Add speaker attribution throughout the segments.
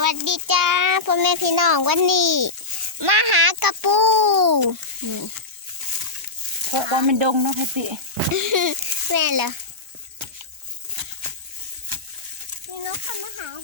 Speaker 1: วัสดีจ้าพ่อแม่พี่น้องวันนี้ มาหากระปูนี่
Speaker 2: เพราะว่ามันดงเนาะพี่ติ
Speaker 1: แม่เหรอ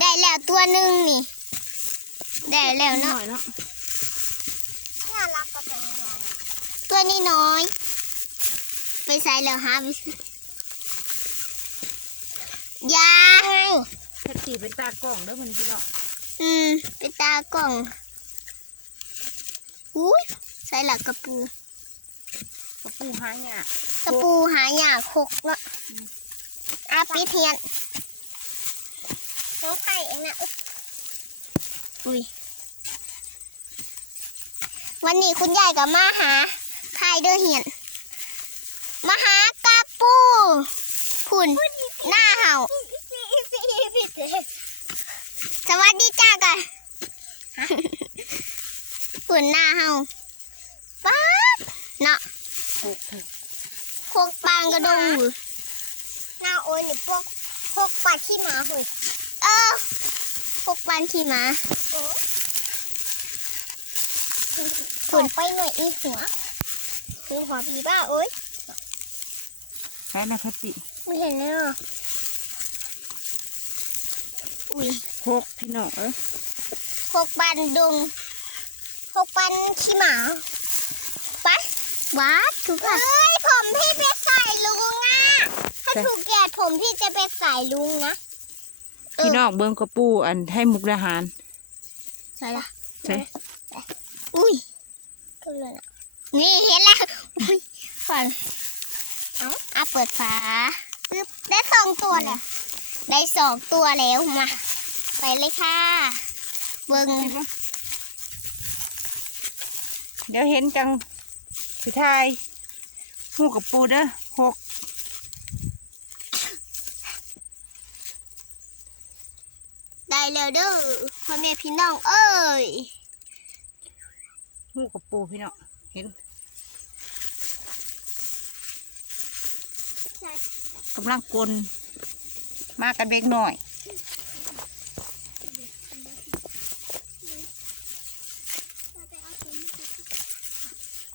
Speaker 1: ได้แล้วตัวหนึ่งนี่ ได้แล้วเนาะ
Speaker 2: เนาะ
Speaker 1: น่ารักกับตัวนี้น้อย ไปใส่แล้วฮะไปใส่ยา
Speaker 2: พี่ติเป็นตากล้องเด้อมันพี่เนาะ
Speaker 1: อืม ไปตากล่อง อุ้ยใส่หลักกระปู
Speaker 2: กระปูหางเนี่ย
Speaker 1: กระปูหายากหกเนาะอาปิดเทียนน้องไข่เองนะอุ้ยวันนี้คุณยายกับมาหาไข่เด้อเหียนมาหากระปูคุณหน้าเห่า สวัสดีจ้ากันคุณหน้าเห่าป๊าดเนาะ
Speaker 2: โขกเถอะ
Speaker 1: พวกปางกระดงอยู่หน้าโอ้ยนี่พวกพวกปลาขี้หมาเฮ้ยเออพวกปลาขี้หมาขุนไปหน่อยอีหัวคือหัวผีบ้าโอ้ย
Speaker 2: ใช่นะพี่ติ
Speaker 1: ไม่เห็นเลยอะ อุ้ย
Speaker 2: โคกพี่น้องเอ้ย
Speaker 1: พวกปันดงพวกปันขี้หมาไปวัดถูกป่ะเอ้ยผมพี่ไปใส่ลุงอะถ้าถูกแกดผมพี่จะไปใส่ลุงนะเออ
Speaker 2: พี่น้องเบิ่งกระปูอันให้มุกดาหาร
Speaker 1: ใส่ละ
Speaker 2: ใช่
Speaker 1: อุ้ยก็เลยนะนี่เห็นแล้วอุ้ยฝันเอาอะเปิดฝาปึ๊บได้สองตัวแล้ว ได้สองตัวแล้วมาไปเลยค่ะ เบิ้ง
Speaker 2: เดี๋ยวเห็นจังสุดท้ายหูกระปูเด้อหก
Speaker 1: ได้แล้วเด้อพ่อแม่พี่น้องเอ้ย
Speaker 2: หูกระปูพี่น้องเห็นกำลังกลน มากันเบกหน่อย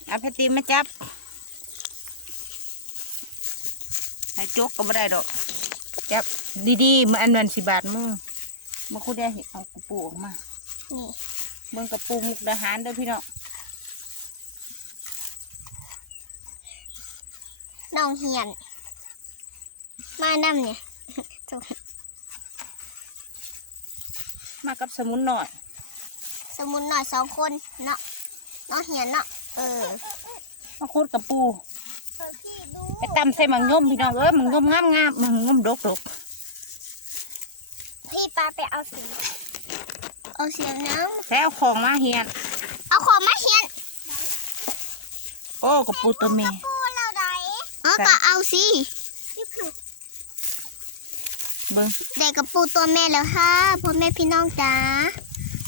Speaker 2: เอาพี่ติมาจับ ให้จกก็ไม่ได้ดอก จับดีๆมาอันนั้นสิบาทมือมาคุดได้เอากระปูออกมา
Speaker 1: นี่
Speaker 2: เบิ่งกระปูมุกดาหารเด้อพี่น้อง
Speaker 1: น้องเหียน มานํเนี่ย
Speaker 2: มากับสมุนหน่อย
Speaker 1: สมุนหน่อยสองคนเนาะน้องเหียนเนาะเออ
Speaker 2: มาคุดกระปู
Speaker 1: เออพี่ดู
Speaker 2: ไปตำใส่หมังยมพี่น้องเอ้ยหมังยมงามงามๆหมังยมดกดก
Speaker 1: พี่ปาไปเอาสีเอาเสียงน้
Speaker 2: แล้วของมาเฮียนำ
Speaker 1: เอาของมาเหียน
Speaker 2: โอ้กระปูตัวเมย
Speaker 1: ปูเราไหนเออก็เอาสิ
Speaker 2: เบิ่ง
Speaker 1: ได้กับปูตัวแม่แล้วค่ะพ่อแม่พี่น้องจ๋า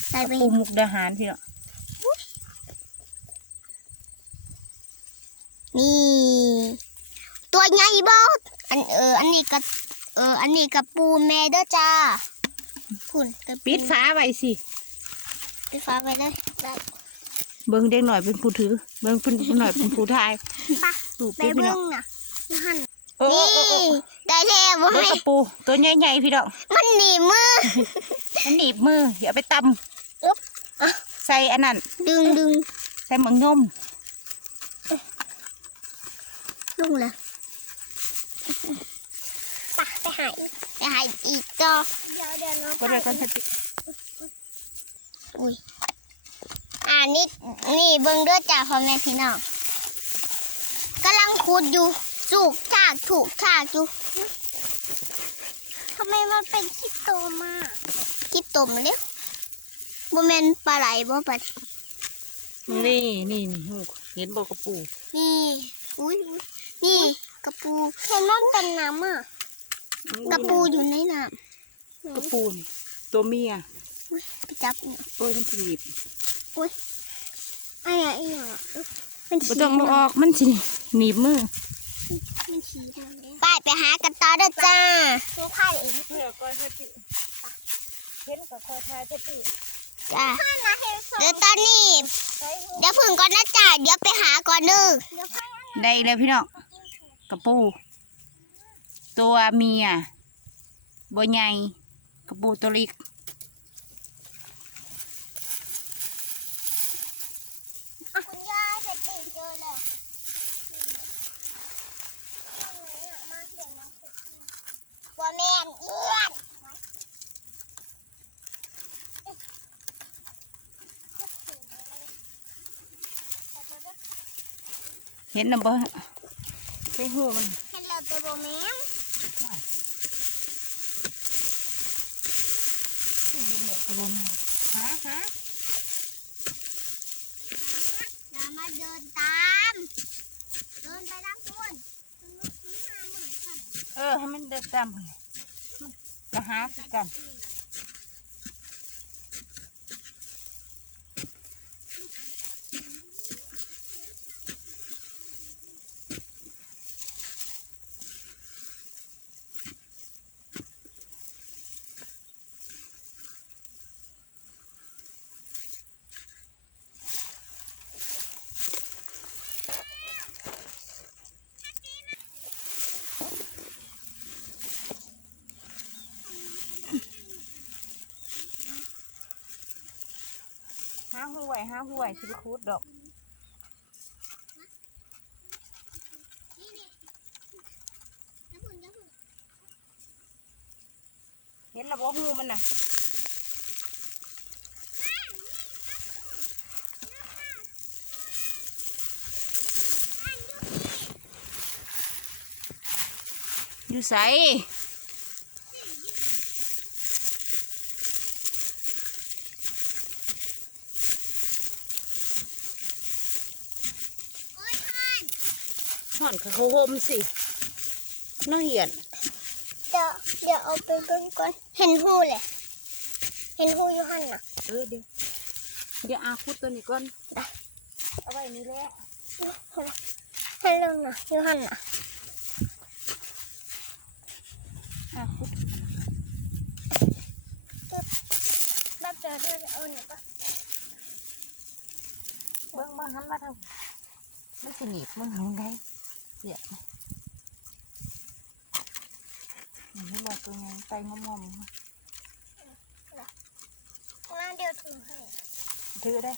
Speaker 1: ใส่
Speaker 2: ก
Speaker 1: ไป
Speaker 2: ระปูมุกดาหารพี่น้อง
Speaker 1: นี่ ตัวใหญ่บ่อันเออ อันนี้กับเออ อันนี้กับปูแม่เด้อจ้าพุ่นกับ
Speaker 2: ปิดฝาไว้สิ
Speaker 1: ปิดฟ้าไปเลยได้
Speaker 2: เบิ่งเด็กหน่อยเป็นผู้ถือ เบิ่งเป็นหน่อยเป็นผู้ทาย
Speaker 1: ปะ
Speaker 2: ลูก
Speaker 1: ไป
Speaker 2: เด้อพี่
Speaker 1: เบิ้
Speaker 2: น้อง
Speaker 1: งน่ะนี่หัน
Speaker 2: โอ้
Speaker 1: นี่
Speaker 2: โอ้โอ้โอ้
Speaker 1: ได้แล้วบ่
Speaker 2: เบิ่ง
Speaker 1: แม่
Speaker 2: กระปูตัวใหญ่ๆพี่น้อง
Speaker 1: มันหนีมือ
Speaker 2: มันหนีบมืออย่าไปต
Speaker 1: อึ๊บอะำ
Speaker 2: ใส่อันนั้น
Speaker 1: ดึงดึง
Speaker 2: ใส่หมังยม
Speaker 1: ลงเลยปะไปหายไปหายอีกจ้อเดี๋ยวเดี๋ยวน้อง
Speaker 2: ก็เลยกันสติ
Speaker 1: อุ้ยอ่านี่นี่เบิ้งเด้อจ้าพ่อแม่พี่น้องกำลังขุดอยู่ สูกฉากถูกฉากอยู่ทำไมมันเป็นขี้โตมาขี้โตมาเร็วบ่แม่นปลาไหลบ่ปะ
Speaker 2: นี่นี่นี่หูเห็นบอกกระปู
Speaker 1: นี่อุ้ยอุ๊ยนี่กระปูเห็นมันเป็นน้ำอะกระปูอยู่ในน้
Speaker 2: กระปูนี่ตัวเมียำ
Speaker 1: อุ้ยไปจับเนี่ย
Speaker 2: โอ้ยมันสิหนีบ
Speaker 1: อะไรอะอีหยังอะอุ๊ยมัน
Speaker 2: บ่
Speaker 1: ฉี
Speaker 2: ต้อง
Speaker 1: น้ำ
Speaker 2: เอาออกมันสิหนีบมือ
Speaker 1: มันฉีน้ำไปไปหากันต่อเด้อจ้าตัวไข่เอง
Speaker 2: เดี๋ยวก่อนให้พี่เห็นกับคอยทายเท่ปี
Speaker 1: จ้า
Speaker 3: มาเห็นสอง
Speaker 1: เดี๋ยวตอนนี้
Speaker 3: ใช้หู
Speaker 1: เดี๋ยวพึ่งก่อนนะจ้าเดี๋ยวไปหาก่อนเด้อ
Speaker 3: เดี๋ยวค่อย
Speaker 2: ได้แล้วพี่น้องกระปู ตัวเมียบ่ใหญ่กระปูตัวเล็ก
Speaker 1: คุณยายเสร็จดีเจอเลยบัวแมนเอี้ยน
Speaker 2: เห็นนะบ่ใช่หูมัน
Speaker 1: เห็นแล้วตัวบัวแมน
Speaker 2: เห็นเนี่ยกระปูเมียฮะฮะ
Speaker 1: อย่ามาเดินตามเดินไปด้านบน
Speaker 2: เออให้มันเดินตามไปมันก็หาคือกัน วยหาห่วยสิไปคูดดอกเห็นแล้วบ่หูมันน่ะอยู่ใส อนกับเขาห่มสิน่าเหียน
Speaker 1: เดี๋ยวเดี๋ยวเอาไปเบิ่งก่อนเห็นหูเลยเห็นหูอยู่หันน่ะ
Speaker 2: เออเดี๋ยวเดี๋ยวอาคุดตัวนี้ก่อนเอาไว้นี่แหละ
Speaker 1: เห็นแล้วน่ะอยู่หันน่ะ
Speaker 2: อาคุด
Speaker 1: แบบเจอเดี๋ยวเอาเนี่ยปะ
Speaker 2: เบิ่งมาหันมาทางมันสิหนีบมึงหันไง เสียนี่ไม่บอกตัวไงไตงอม
Speaker 1: มาเดี๋ยวถึงให้
Speaker 2: ๆถือได้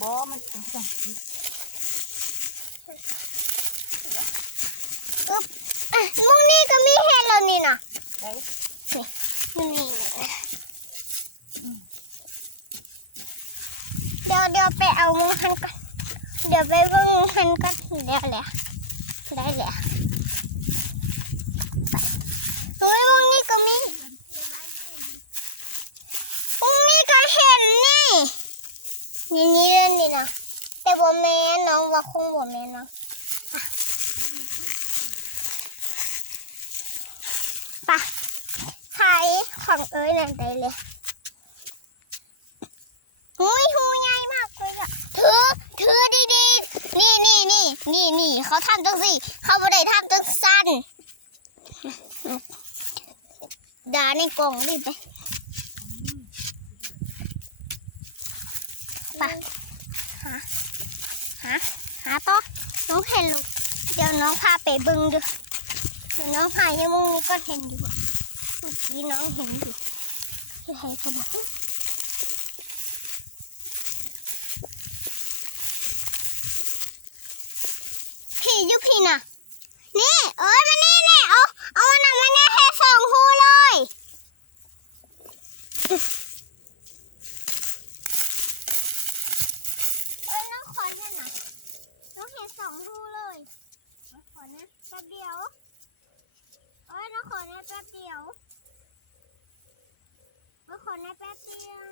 Speaker 2: บอมันเอาจัง
Speaker 1: ปึ๊บอะมุงนี่ก็มีเห็นแล้วนี่น่ะ
Speaker 2: ได้
Speaker 1: นี่เดี๋ยวเดี๋ยวไปเอามุงหันก่อนเดี๋ยวไปเบิ่งมุงหันก่อนเดี๋ยวแหละ ได้แหละไปเฮ้ยมุงนี่ก็มีมุงนี่ก็เห็นนี่นี่นี่เลยนี่นะแต่บ่แม่น้องว่าคงบ่แม่นเนาะอะไปไข่ของเอ้ยนั่นได้เลยหุยหูใหญ่มากเลยอะถือถือดีๆ นี่นี่เขาทำจังสิเขาไม่ได้ทำจังสั้นด่าในกล่องดิไปไปหาหาหาต่อน้องเห็นลูกเดี๋ยวน้องพาไปบึงดูเดี๋ยวน้องพายังมุงนี้ก็เห็นอยู่เมื่อกี้น้องเห็นอยู่ที่ให้เขาบอก พี่นะนี่ เอ้ยมานี่นี่เอา เอามันน่ะมานี่ให้สองหูเลยเอ้ยน้องขอเนี่ยนะน้องเห็นสองหูเลยน้องขอเนี่ยแป๊บเดียวเอ้ยน้องขอเนี่ยแป๊บเดียวน้องขอเนี่ยแป๊บเดียว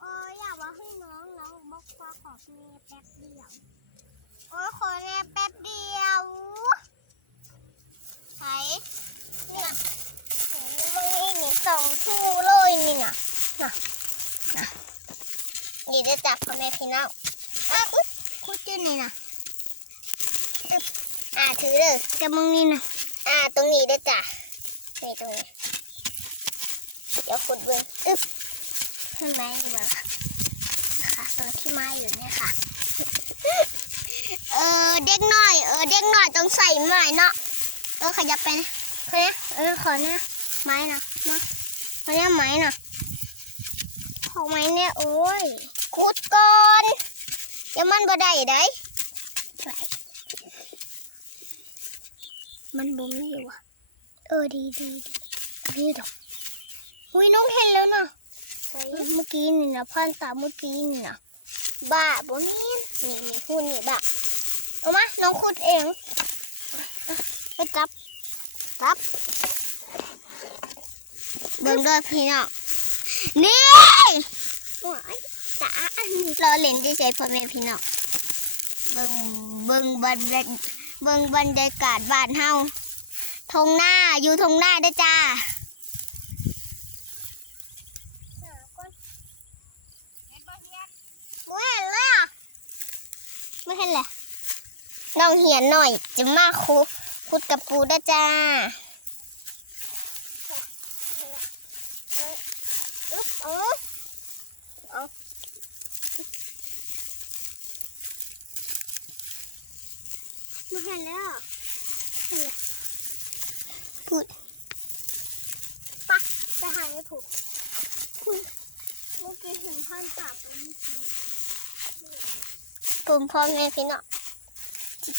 Speaker 1: เอ้ยอยากว่าให้น้องน้องบอกว่าขอเนี่ยแป๊บเดียว โอ้ยขอแน่แป๊บเดียวไหนเนี่ยโอ้ยมันมีนี่สองชูเลยนี่น่ะน่ะน่ะนี่จะจับพ่อแม่พี่น้องอะอุ๊ยคุดจืดนี่น่ะอึ๊บอ่าถือเลยกับมึงนี่น่ะอ่าตรงนี้ด้วยจ้ะนี่ตรงนี้เดี๋ยวขุดเบิ้งอึ๊บเห็นไหมนี่บ่ล่ะนะคะตรงที่ไม้อยู่เนี่ยค่ะเออเด็กน้อยเออเด็กน้อยต้องใส่ไม้เนาะเออขยับไปนะขอนะเออขอนะไม้นะมาขอนะไม้นะขอไม้เนี่ยโอ้ยขุดก่อนเดี๋ยวมันบ่ได้ได้มันบ่มีว่ะเออดีดีดีดีดอกหุยน้องเห็นแล้วนะเมื่อกี้นี่นะพันตาเมื่อกี้นี่นะบ้าบ่มีนี่นี่พูดนี่บ้า เอามาน้องขุดเองไปจับจับเบิ่งด้วยพี่น้องนี่ว้ายตาอันนี้เราเล่นที่ใช้พ่อแม่พี่น้องเบิ่งเบิ่งบรรยากเบิ่งบรรยากาศบ้านเฮาทงหน้าอยู่ทงหน้าด้วยจ้าไม่เห็นเลยอะไม่เห็นเลย น้องเหียนหน่อยจะมาคุคุดกับปูด้วยจ้าอึ๊บเอาเอาไม่เห็นแล้วอะเห็นเลยพูดปะไปหาไอ้ผูกคุณเมื่อกี้เห็นพันจับเมื่อกี้ผมพร้อมแม่พี่น้องจะ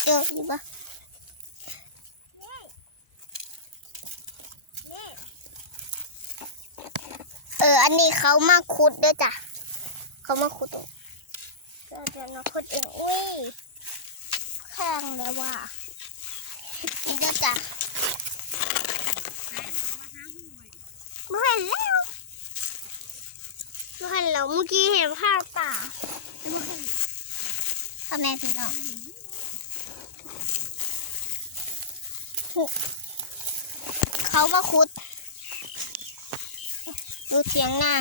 Speaker 1: เจออยู่ปะเออ อันนี้เขามาขุดด้วยจ้ะ เขามาขุดตรงเดี๋ยวเดี๋ยวเราขุดเอง อุ้ยแข้งแล้วว่ะนี่ด้วยจ้ะไม่เห็นแล้วไม่เห็นแล้วเมื่อกี้เห็นภาพป่าไม่เห็นพ่อแม่พี่น้อง เขามาคุด ดูเทียงหน้า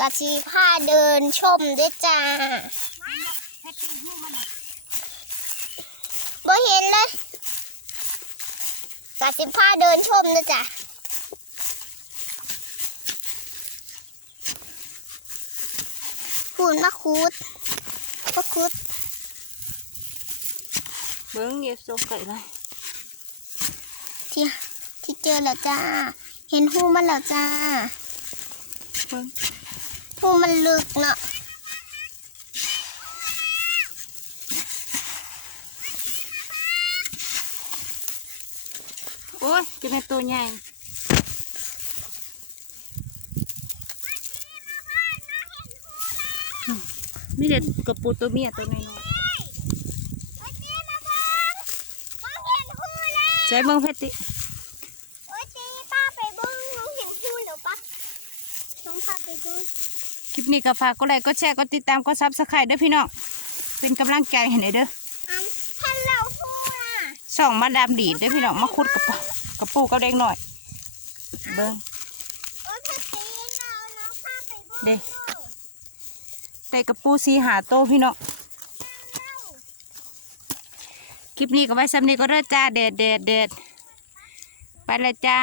Speaker 1: กะชีผ้าเดินชมด้วยจ้าบ่เห็นเลยกะชีผ้าเดินชมด้วยจ้ะหุ่นมะคุด มะคุด
Speaker 2: เบิ้งเย็บโซไก่เลย
Speaker 1: ที่ที่เจอแล้วจ้า เห็นหูมันแล้วจ้า
Speaker 2: เบิ้ง
Speaker 1: หูมันลึกเนาะ
Speaker 2: โอ้ยจะเป็นตัวใหญ่ มีเด็ดกระปูตัวเมียตัวน้อย
Speaker 1: โอ้ยจีมาฟังฟังเห็นหูแล้ว
Speaker 2: ๆใช้เบิ้งเพชรติ
Speaker 1: โอ้ยจีป้าไปเบิ้งน้องเห็นหูแล้วปะน้องพาไปดู
Speaker 2: คลิปนี้ก็ฝากกดไลค์กดแชร์กดติดตามกดซับสไครต์ด้วยพี่น้องเป็นกำลังใจให้หน่อยเด้อ
Speaker 1: อันฮัลโหลหูล่ะ
Speaker 2: ส่องมาดามดีดด้วยพี่น้องมาขุดกระปูกระปูกับเด็กหน่อย เบิ้ง
Speaker 1: โอ้ยเพชรจีเราน้องพา
Speaker 2: ได้กระปูสีหาโตพี่น้องคลิปนี้ก็ไว้สำนี้ก็เด้อจ้าเด็ดเด็ดเด็ดไปเลยจ้า